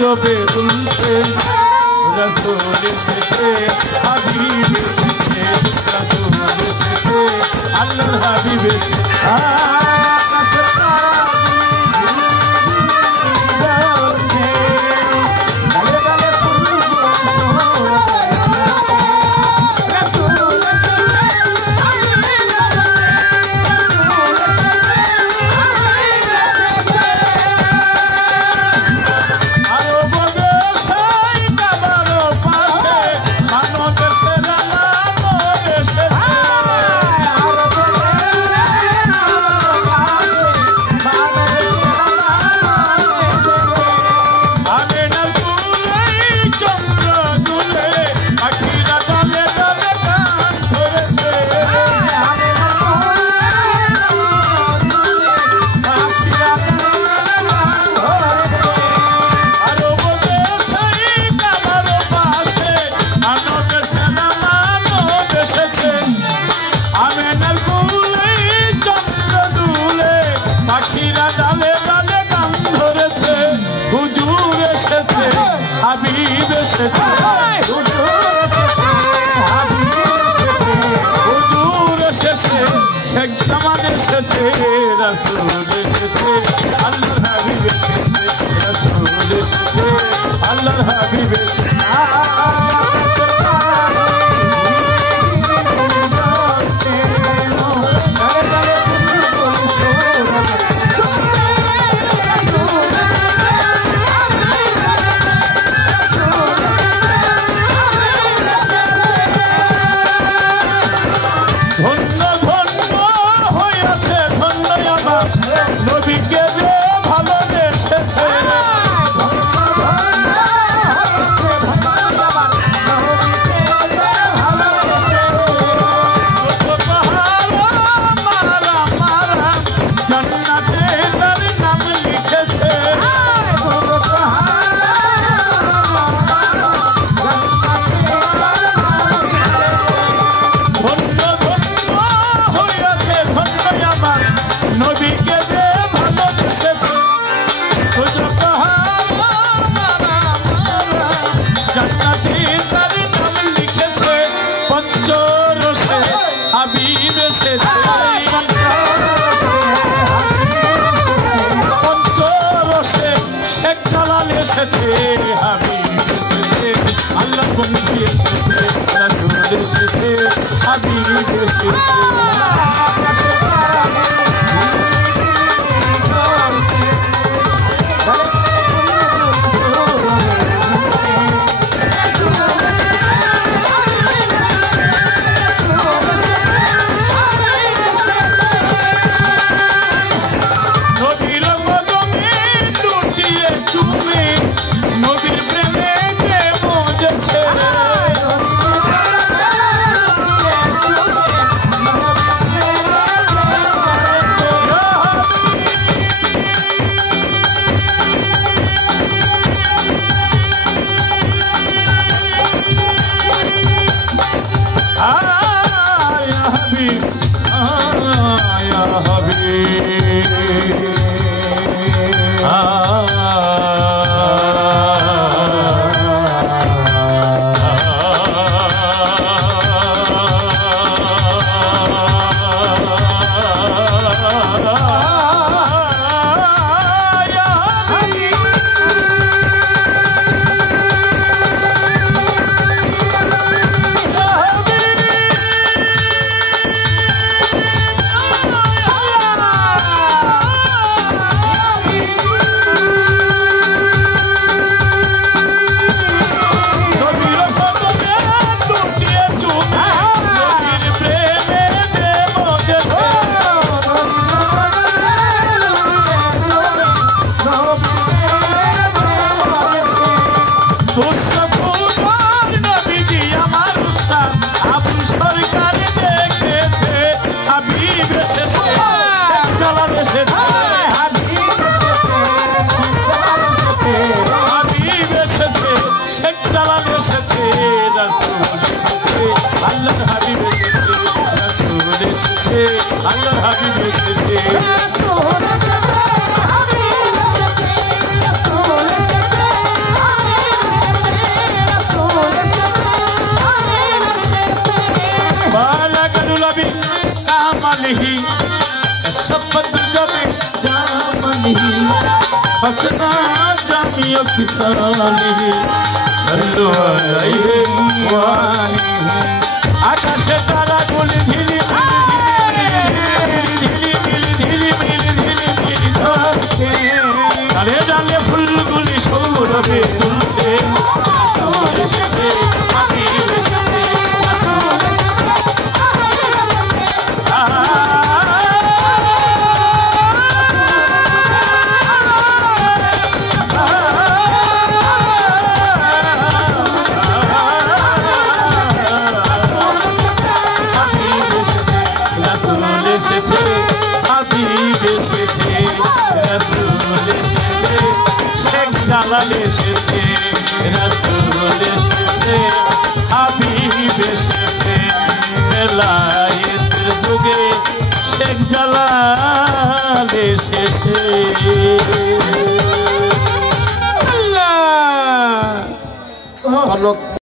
রবে বলতে রসুল এসেছে হাবিব এসেছে রসুল এসেছে আল্লাহর হাবিব এসেছে হাবিব এসেছে হুজুর এসেছে শেখ জামান এসেছে রাসূল এসেছে আল্লাহর হাবিব এসেছে রাসূল এসেছে আল্লাহর হাবিব এসেছে পঞ্চরসে শেখ জালাল এসেছে হাবিব এসেছে আল্লাহ বন্ধু এসেছে রাসূল এসেছে হাবিব এসেছে आलिही शपथ जब जामनी हसना जामियो किसानी सल्लु अलैहि वाली आकाशे तारा गुली ढिली डाले डाले फुलगुली सौरभे तुलसे জালাল এসেছে রাসূল এসেছে হাবিব এসেছে বেলায়েতের যুগে শেখ জালাল এসেছে আল্লাহ